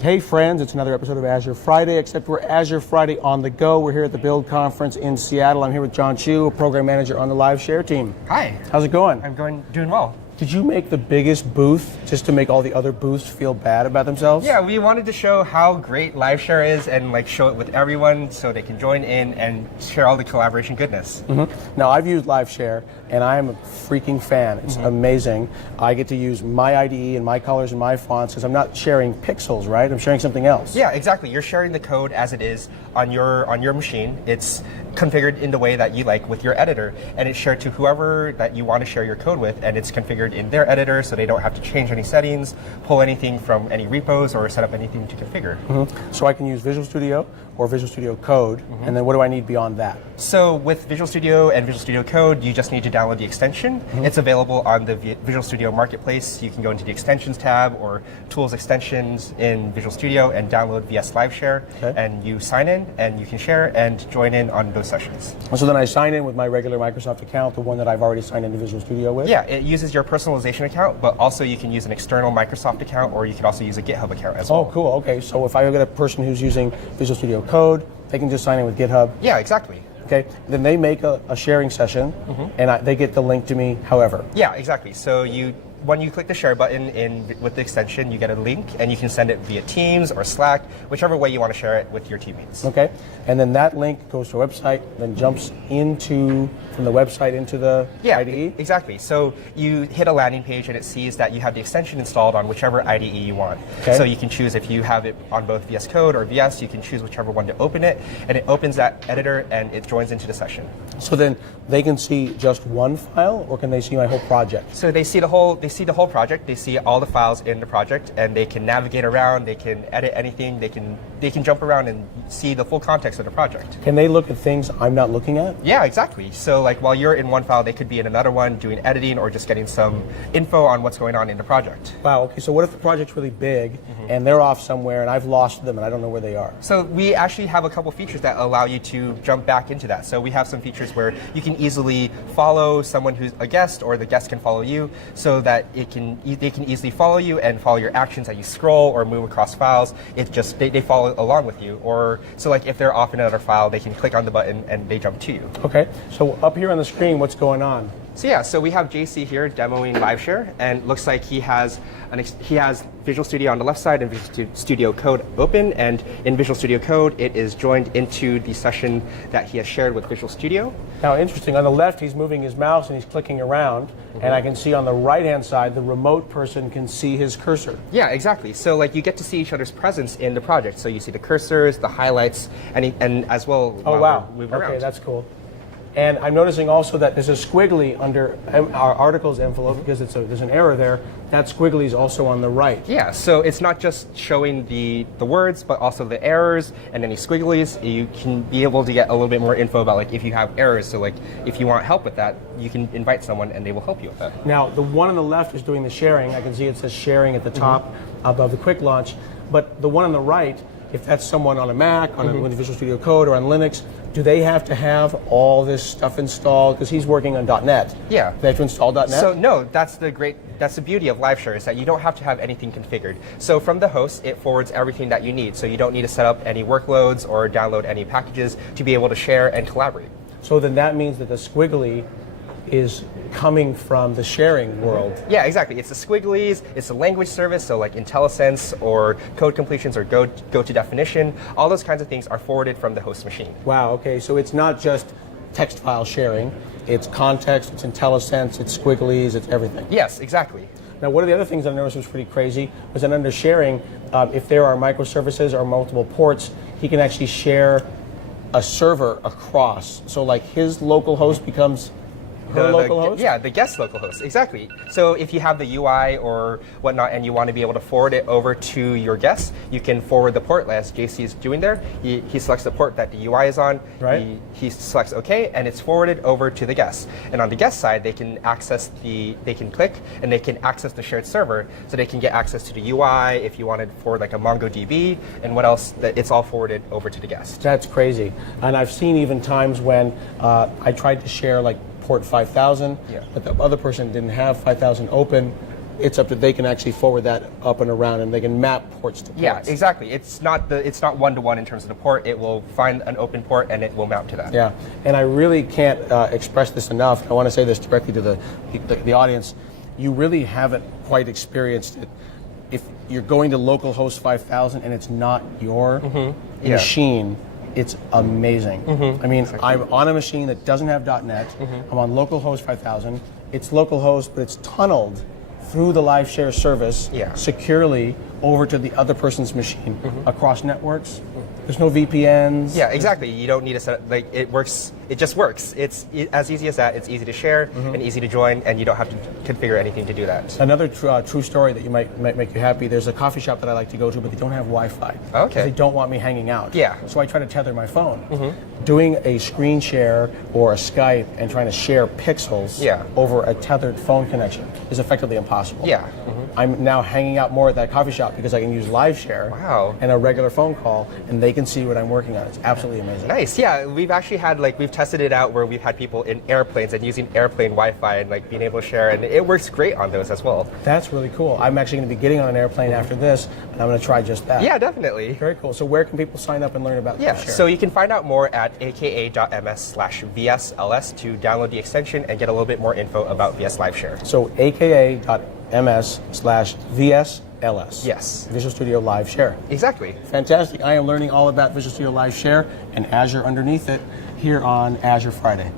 Hey friends, it's another episode of Azure Friday, except we're Azure Friday on the go. We're here at the Build Conference in Seattle. I'm here with Jon Chu, a program manager on the live share team. Hi. How's it going? I'm doing well. Did you make the biggest booth just to make all the other booths feel bad about themselves? Yeah, we wanted to show how great live share is and show it with everyone so they can join in and share all the collaboration goodness. Mm-hmm. Now I've used live share and I'm a freaking fan. It's amazing. I get to use my IDE and my colors and my fonts because I'm not sharing pixels, right? I'm sharing something else. Yeah, exactly. You're sharing the code as it is on your machine. It's configured in the way that you like with your editor, and it's shared to whoever that you want to share your code with, and it's configured in their editor so they don't have to change any settings, pull anything from any repos, or set up anything to configure. So I can use Visual Studio or Visual Studio Code, and then what do I need beyond that? So with Visual Studio and Visual Studio Code, you just need to download the extension. It's available on the Visual Studio Marketplace. You can go into the Extensions tab or Tools Extensions in Visual Studio and download VS Live Share, and you sign in and you can share and join in on those sessions. So then I sign in with my regular Microsoft account, the one that I've already signed into Visual Studio with? Yeah, it uses your personalization account, but also you can use an external Microsoft account, or you can also use a GitHub account as well. Oh, cool. Okay, so if I get a person who's using Visual Studio Code, they can just sign in with GitHub? Yeah, exactly. Okay, then they make a sharing session, and they get the link to me however. Yeah, exactly. So when you click the share button with the extension, you get a link, and you can send it via Teams or Slack, whichever way you want to share it with your teammates. Okay, and then that link goes to a website, then jumps from the website into the IDE? Exactly. So you hit a landing page, and it sees that you have the extension installed on whichever IDE you want. Okay. So you can choose if you have it on both VS Code or VS, you can choose whichever one to open it, and it opens that editor, and it joins into the session. So then they can see just one file, or can they see my whole project? So they see the whole project. They see all the files in the project, and they can navigate around. They can edit anything. They can jump around and see the full context of the project. Can they look at things I'm not looking at? Yeah, exactly. So while you're in one file, they could be in another one doing editing or just getting some info on what's going on in the project. Wow. Okay. So what if the project's really big and they're off somewhere and I've lost them and I don't know where they are? So we actually have a couple features that allow you to jump back into that. So we have some features where you can easily follow someone who's a guest, or the guest can follow you, so that they can easily follow you and follow your actions as you scroll or move across files. It's just they follow along with you. Or so if they're off in another file, they can click on the button and they jump to you. Okay. So up here on the screen, what's going on? So we have JC here demoing live share, and looks like he has Visual Studio on the left side and Visual Studio Code open, and in Visual Studio Code it is joined into the session that he has shared with Visual Studio. Now, interesting, on the left he's moving his mouse and he's clicking around, and I can see on the right hand side the remote person can see his cursor. Yeah, exactly. So you get to see each other's presence in the project. So you see the cursors, the highlights, and as well. Oh wow! Moving Okay, around. that's cool. And I'm noticing also that there's a squiggly under our articles envelope because there's an error there. That squiggly is also on the right. Yeah, so it's not just showing the words, but also the errors and any squigglies. You can be able to get a little bit more info about if you have errors. So if you want help with that, you can invite someone and they will help you with that. Now, the one on the left is doing the sharing. I can see it says sharing at the top above the quick launch. But the one on the right, if that's someone on a Mac, with Visual Studio Code, or on Linux, do they have to have all this stuff installed? Because he's working on .NET. Yeah. They have to install .NET? So no, that's the beauty of live share, is that you don't have to have anything configured. So from the host, it forwards everything that you need. So you don't need to set up any workloads or download any packages to be able to share and collaborate. So then that means that the squiggly is coming from the sharing world. Yeah, exactly. It's the squigglies, it's the language service, so IntelliSense or code completions or go to definition, all those kinds of things are forwarded from the host machine. Wow, okay, so it's not just text file sharing, it's context, it's IntelliSense, it's squigglies, it's everything. Yes, exactly. Now, one of the other things I noticed was pretty crazy was that under sharing, if there are microservices or multiple ports, he can actually share a server across. So his local host becomes her local host? Yeah, the guest local host, exactly. So if you have the UI or whatnot and you want to be able to forward it over to your guests, you can forward the port as JC is doing there. He selects the port that the UI is on, right. He selects OK, and it's forwarded over to the guest. And on the guest side, they can click and they can access the shared server, so they can get access to the UI if you wanted for a MongoDB and what else, that it's all forwarded over to the guest. That's crazy. And I've seen even times when I tried to share port 5000, but the other person didn't have 5000 open. it's up to they can actually forward that up and around, and they can map ports to ports. Yeah, exactly. It's not one-to-one in terms of the port. It will find an open port and it will mount to that. Yeah, and I really can't express this enough. I want to say this directly to the audience. You really haven't quite experienced it. If you're going to localhost 5000 and it's not your Yeah. machine, it's amazing. I mean, I'm on a machine that doesn't have .NET. I'm on localhost 5000. It's localhost, but it's tunneled through the live share service securely over to the other person's machine across networks. There's no VPNs. Yeah, exactly. You don't need to set like it works. It just works. It's as easy as that. It's easy to share and easy to join, and you don't have to configure anything to do that. Another true story that you might make you happy. There's a coffee shop that I like to go to, but they don't have Wi-Fi. Okay. They don't want me hanging out. Yeah. So I try to tether my phone. Doing a screen share or a Skype and trying to share pixels over a tethered phone connection is effectively impossible. Yeah. I'm now hanging out more at that coffee shop because I can use live share and a regular phone call, and they can see what I'm working on. It's absolutely amazing. Nice. Yeah, we've actually had we've tested it out where we've had people in airplanes and using airplane Wi-Fi and being able to share, and it works great on those as well. That's really cool. I'm actually going to be getting on an airplane after this, and I'm going to try just that. Yeah, definitely. Very cool. So where can people sign up and learn about Yeah, share? so you can find out more at aka.ms/VSLS to download the extension and get a little bit more info about VS Live Share. So aka.ms/VSLS. Yes. Visual Studio Live Share. Exactly. Fantastic. I am learning all about Visual Studio Live Share and Azure underneath it here on Azure Friday.